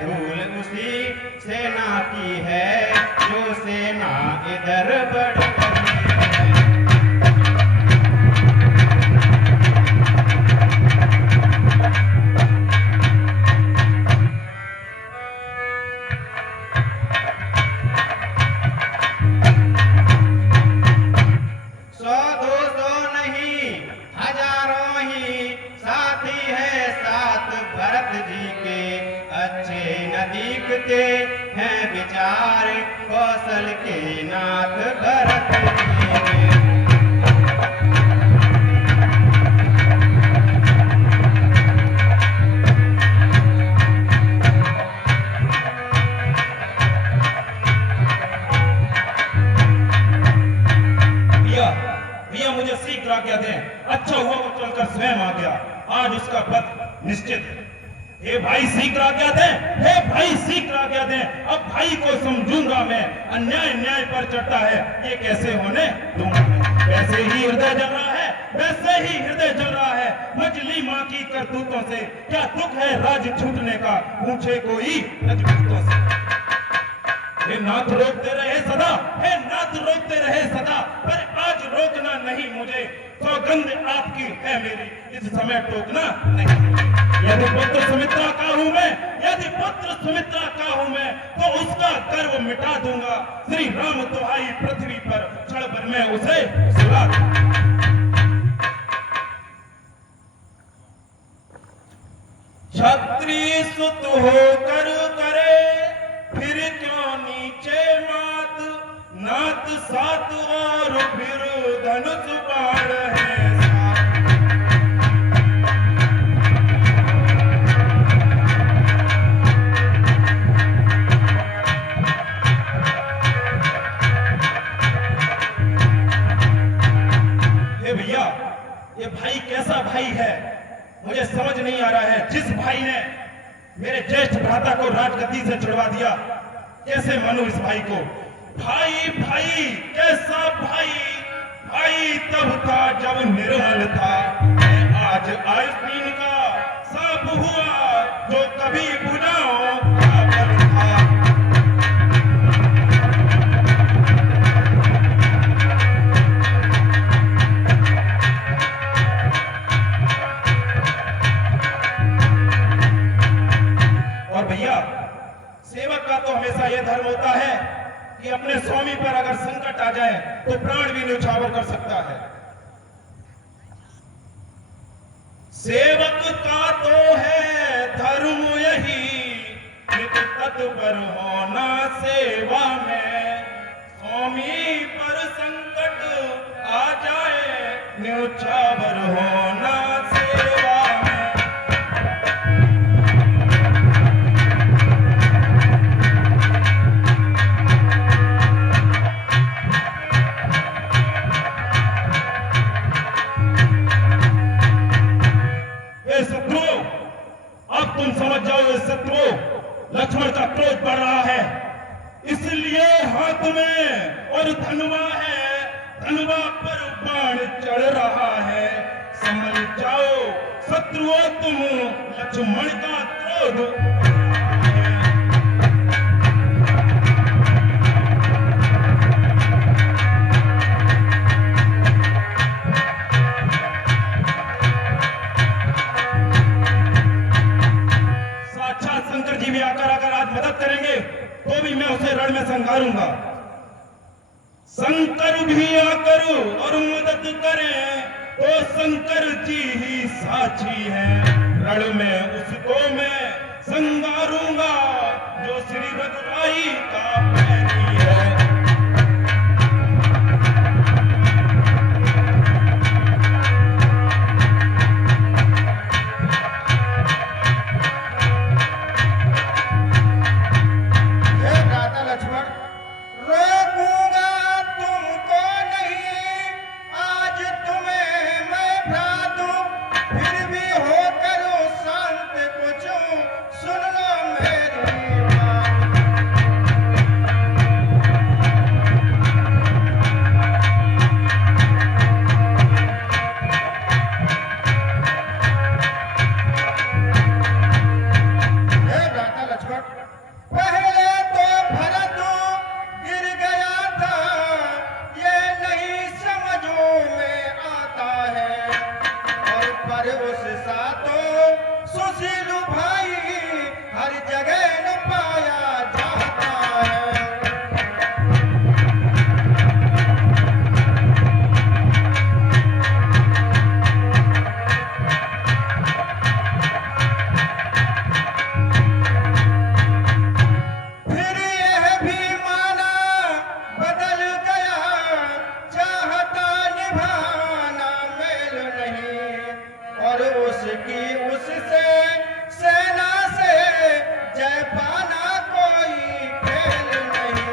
धूल उसी सेना की है जो सेना इधर बढ़ रही है। सौ दो सौ नहीं हजारों ही साथी है साथ भरत जी के, अच्छे न दिखते हैं विचार कौशल के नाथ भरत जी के। भैया मुझे शीघ्र आज्ञा दें। अच्छा हुआ वो चलकर स्वयं आ गया, आज उसका पद निश्चित है। हे भाई शीघ्र आज्ञा दें, हे भाई शीघ्र आज्ञा दें। अब भाई को समझूंगा मैं, अन्याय न्याय पर चढ़ता है ये कैसे होने दूंगा मैं। वैसे ही हृदय जल रहा है, वैसे ही हृदय जल रहा है मजली माँ की करतूतों से। क्या दुख है राज छूटने का, पूछे कोई रजपूतों से। हे नाथ रोकते रहे सदा, हे नाथ रोकते रहे सदा, पर आज रोकना नहीं मुझे। सौगंध आपकी है मेरी, इस समय टोकना नहीं। यदि पुत्र सुमित्रा का हूं मैं, यदि पुत्र सुमित्रा का हूं मैं, तो उसका गर्व मिटा दूंगा। श्री राम तो आई पृथ्वी पर, क्षण भर में उसे सुला दूंगा। क्षत्रिय सुत होकर करे फिर क्यों नीचे मात, नात सात और फिर धनुष बाण है सात। हे भैया ये भाई कैसा भाई है मुझे समझ नहीं आ रहा है। जिस भाई ने मेरे ज्येष्ठ भ्राता को राजगद्दी से छुड़वा दिया, कैसे मानूं इस भाई को। भाई भाई कैसा भाई, भाई तब था जब निर्मल था, आज आइसक्रीम का साफ हुआ जो कभी बुझाओ काबल था। और भैया सेवक का तो हमेशा यह धर्म होता है कि अपने स्वामी पर अगर संकट आ जाए तो प्राण भी न्यौछावर कर सकता है। सेवक का तो है धर्म यही, नित तत्पर होना सेवा में। स्वामी पर संकट आ जाए न्यौछावर होना सेवा में। तुम समझ जाओ ये शत्रु लक्ष्मण का क्रोध बढ़ रहा है, इसलिए हाथ में और धनुवा है, धनुवा पर बाण चढ़ रहा है। समझ जाओ शत्रुओं तुम लक्ष्मण का क्रोध। शंकर जी भी आकर अगर आज मदद करेंगे तो भी मैं उसे रण में संघारूंगा। शंकर भी आकर और मदद करें तो शंकर जी ही साक्षी हैं। रण में उसको मैं संघारूंगा जो श्री रघुराई का बैरी है। फिर भी हो करो शांत कुछ सुन लो मेरी पर उस सा तो सुशील भाई हर जगह न पाया जाता है। फिर यह भी माना बदल गया, चाहता निभाना मेल नहीं, और उसकी उससे सेना से जय पाना कोई खेल नहीं।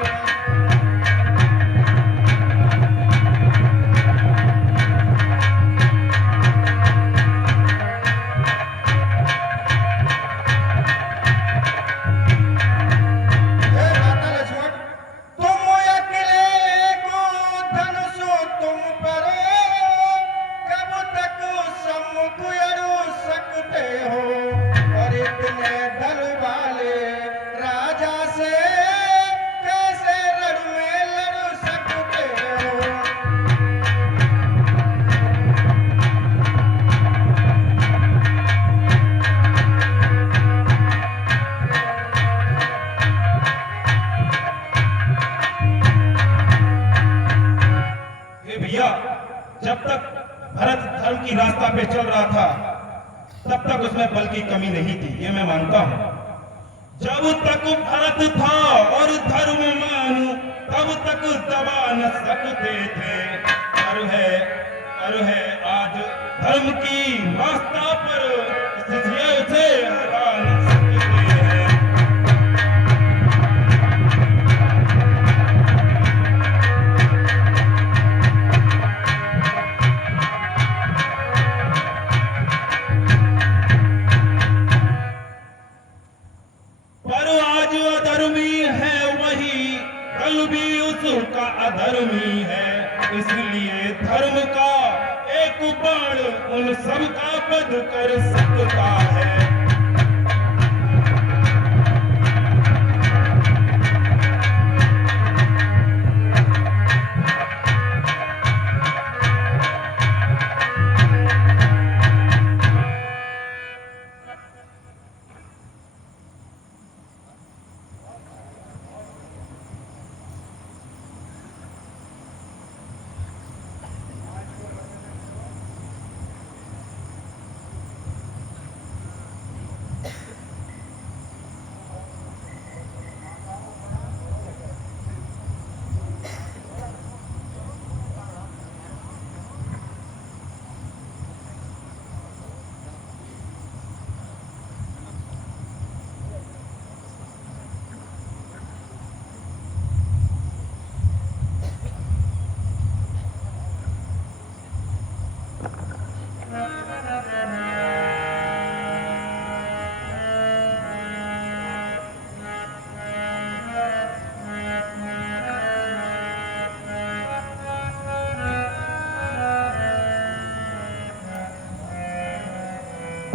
हे माता लक्ष्मण, तुम अकेले को धनुष तुम परो, कब तक सम्मुख अड़ो सकते हो, और इतने धन वाले राजा से कैसे रण में लड़ सकते हो। हे भैया, जब तक भरत धर्म की रास्ता पे चल रहा था तब तक उसमें बल की कमी नहीं थी, ये मैं मानता हूं। जब तक भरत था और धर्म मानू तब तक दबा न सकते थे। पर है आज धर्म की रास्ता पर स्थितियों से हरा न सकते हैं। पर आज अधर्मी है वही, कल भी उसका अधर्मी है, इसलिए धर्म का एक बाण उन सब का वध कर सकता है।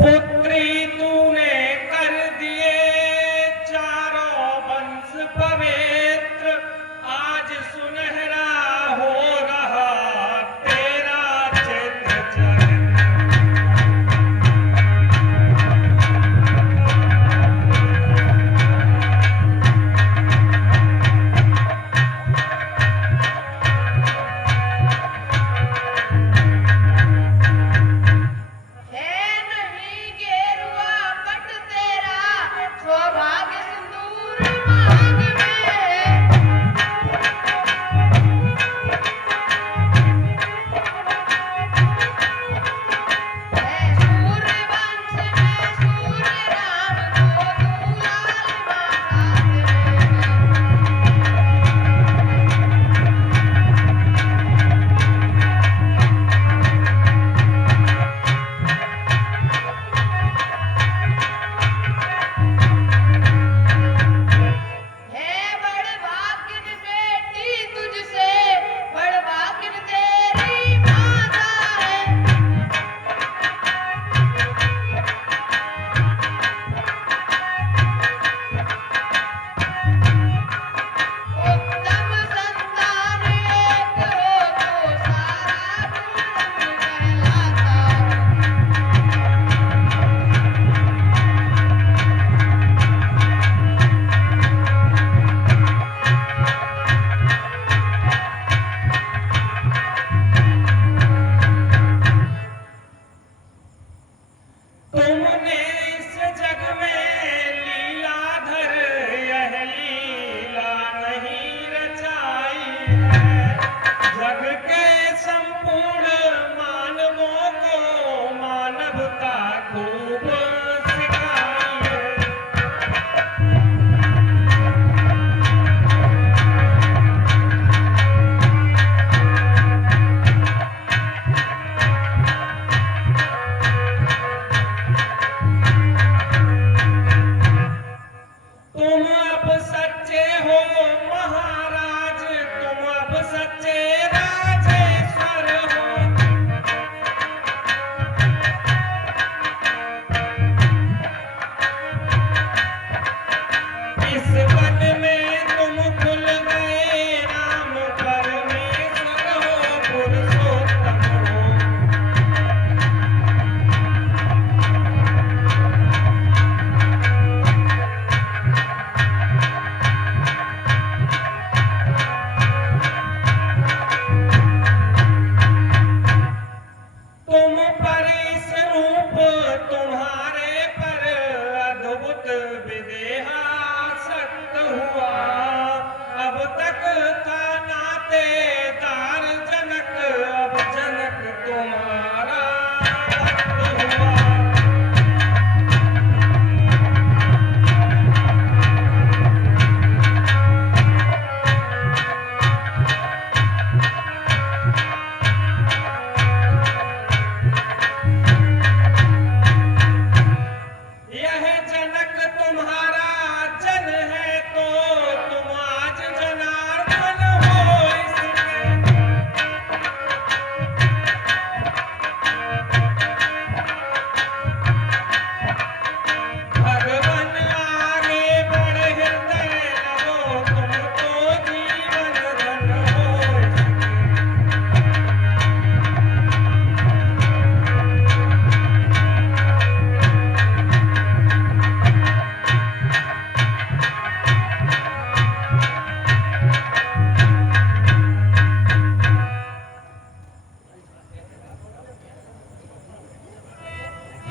पुत्री तूने कर दिए चारों वंश पवित्र, आज सुनहरा हो रहा तेरा चित्र चरित्र।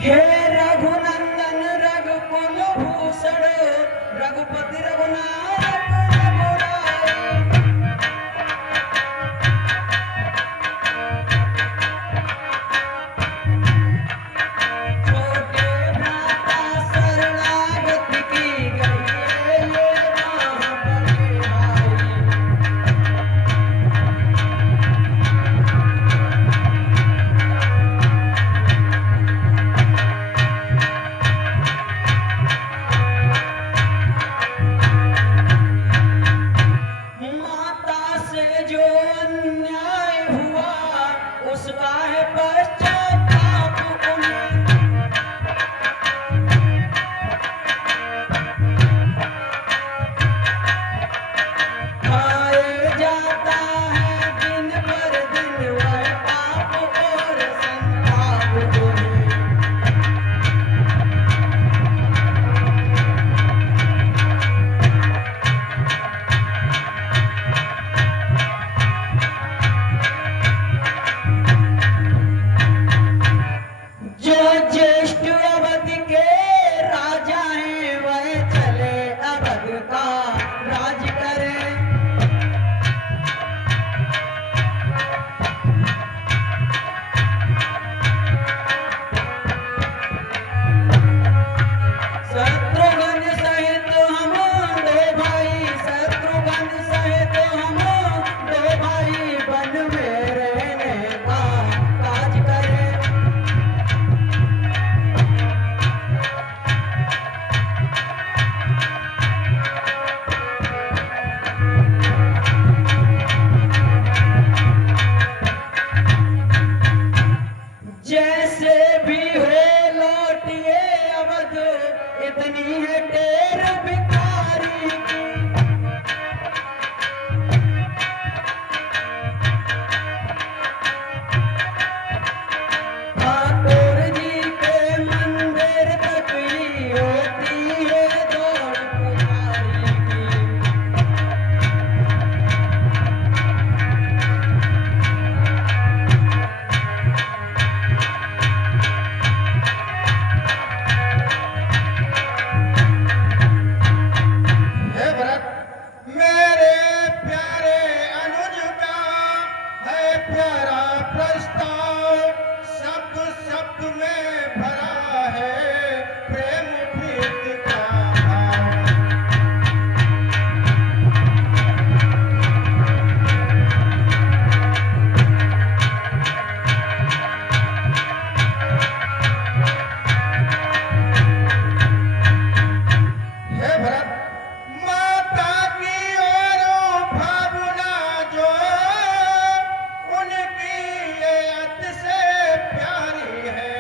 हे रघुनंदन रघुकुल भूषण रघुपति रघुनायक रघुराई। छोटे भ्राता शरणागत की गई ये महाबली भाई। माता से जो अन्याय हुआ उसका है पश्चाताप उन्हें। खाए जाता है दिन पर दिन वह पाप और संताप उन्हें। जो ज्येष्ठ अवध के राजा हैं वह चले अवध का राज करें। शत्रुघ्न सहित हम दो भाई शत्रुघ्न सहित हम दो भाई वन में रहने का काज करें। जैसे भी हो लौटिए अवध इतनी है टेर भिखारी की। ठाकुर जी के मंदिर तक ही होती है दौड़ पुजारी की। हे भरत, मेरे प्यारे अनुज का है प्यारा प्रस्ताव। शब्द शब्द में भरा है प्रेम प्रीति का भाव। हे भरत, माता की ओर भावना जो उनकी ये अति से प्यारी है।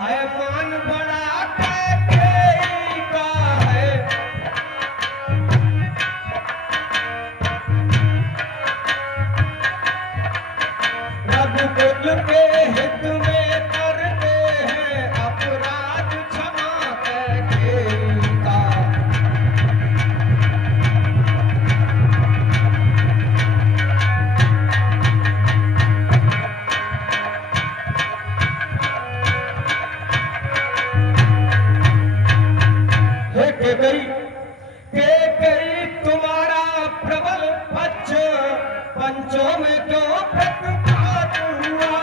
है मान बड़ा कैकेयी का है। रघुकुल के हित में करते हैं अपराध क्षमा कैकेयी का। कैकेयी तुम्हारा प्रबल पक्ष पंचों में क्यों प्रतिपात हुआ।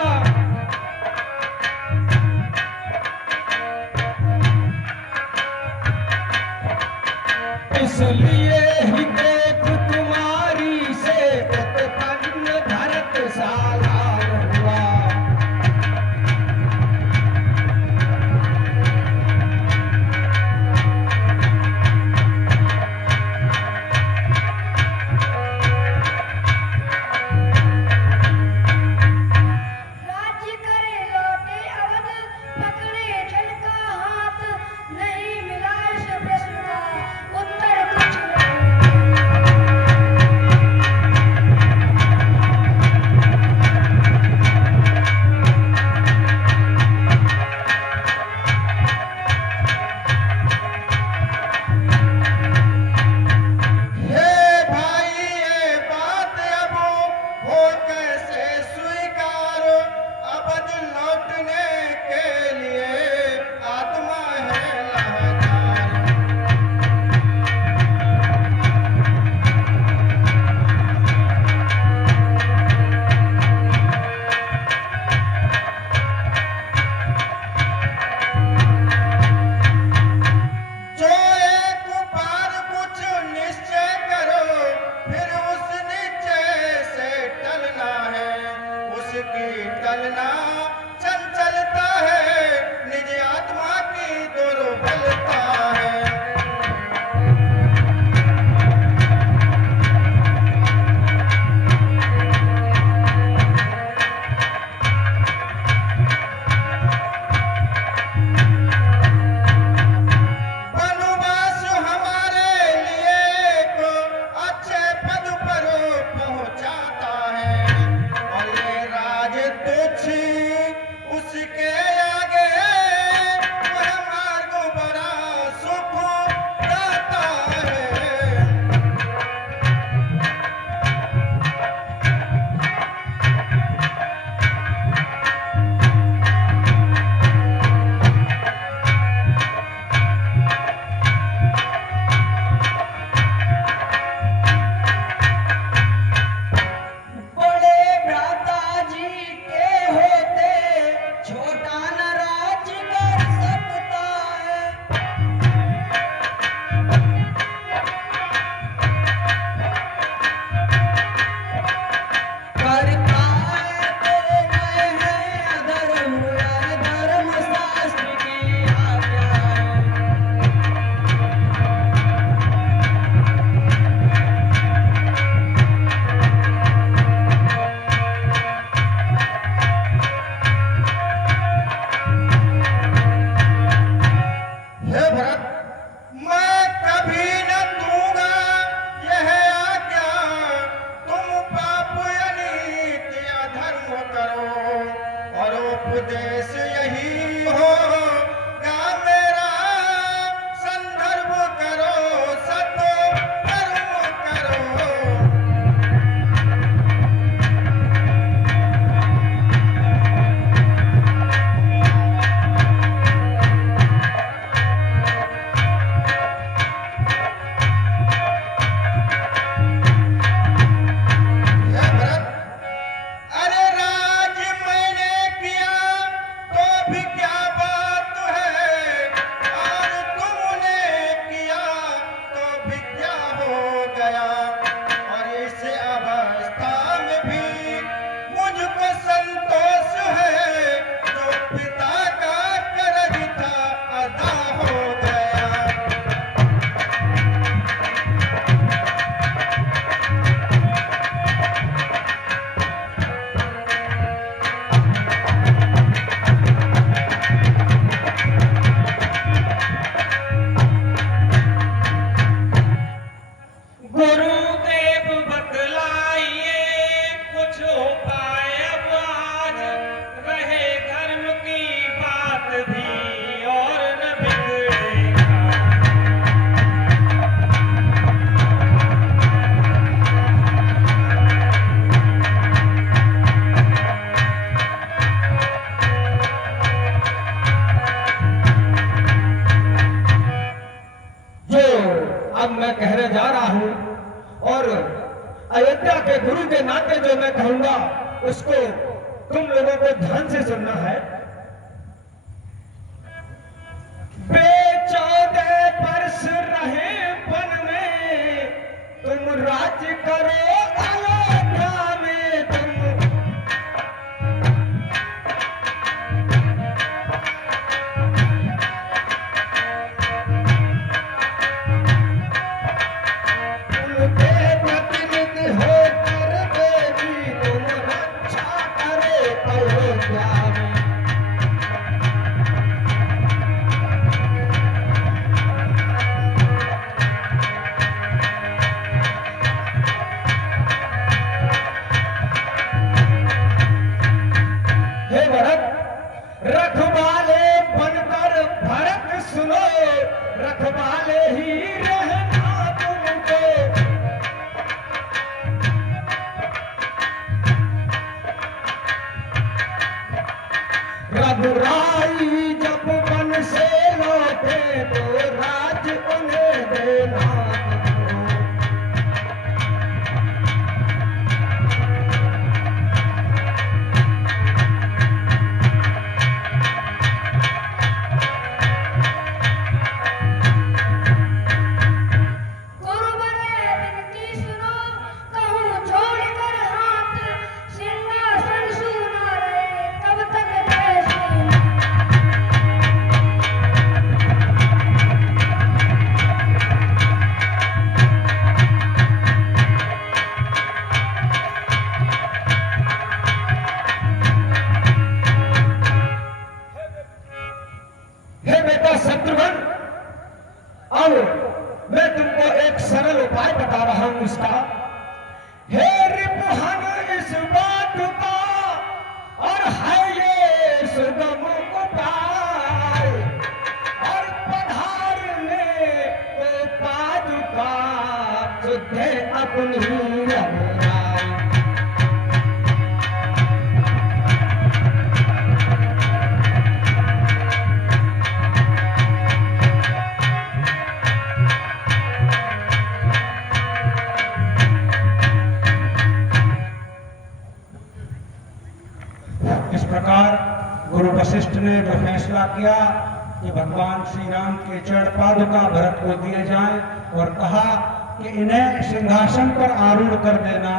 इसलिए ही देख तुम्हारी से उत्पन्न भरत शाला हुआ। राज्य करे लौटे अवध, पकड़े जनका हाथ, नहीं मिला इस प्रश्न का उत्तर कुछ नहीं। हे भाई ये बात अब हो कैसे स्वीकार, अवध लौटने के लिए आत्मा है लाचार। जो एक बार कुछ निश्चय करो, फिर उस निश्चय से टलना है। उसकी टलना चंचलता है, निज आत्मा की दुर्बलता है। वनवास हमारे लिए एक अच्छे पद पर पहुंचाता है, और ये राज तुच्छ उसके आगे वह मार्ग बड़ा सुख दाता है। बड़े भ्राता जी के होते छोटा न राज्य कर सकता है। करता है तो मैं है अधर्म, यह धर्म शास्त्र की आज्ञा है। हे भरत, मैं कभी न दूंगा यह आज्ञा, तुम पाप अनीत या धर्म करो, और उपदेश यही होगा मेरा। संदर्भ करो सत कर्म करो। हे भरत, अरे राज मैंने किया तो भी क्या के गुरु के नाते जो मैं कहूंगा उसको तुम लोगों को ध्यान से सुनना है। बे-14 बरस रहे वन में, तुम राज्य करो अयोध्या में। तुम प्रतिनिधि होकर देवी, तुम रक्षा करो अयोध्या में। हे भरत, रखवाले बनकर भरत सुनो, रखवाले ही रहना तुमको। रघुराई जब वन से लौटे तो राज उन्हें देना तुमको। गुरुवर विनती सुनो, कहूँ छोड़कर हाथ, सिंहासन सूना रहे तब तक जय श्री राम। हे बेटा शत्रुघ्न, आओ मैं तुमको एक सरल उपाय बता रहा हूं इसका। हे रिपुहन इस बात का और है ये सुगम उपाय, और पधारने को पादुका शुद्ध अपनी रघुराई। इस प्रकार गुरु वशिष्ठ ने जो फैसला किया कि भगवान श्री राम के चरण पादुका भरत को दिए जाएं, और कहा कि इन्हें सिंहासन पर आरूढ़ कर देना,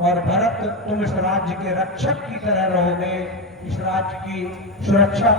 और भरत तुम इस राज्य के रक्षक की तरह रहोगे, इस राज्य की सुरक्षा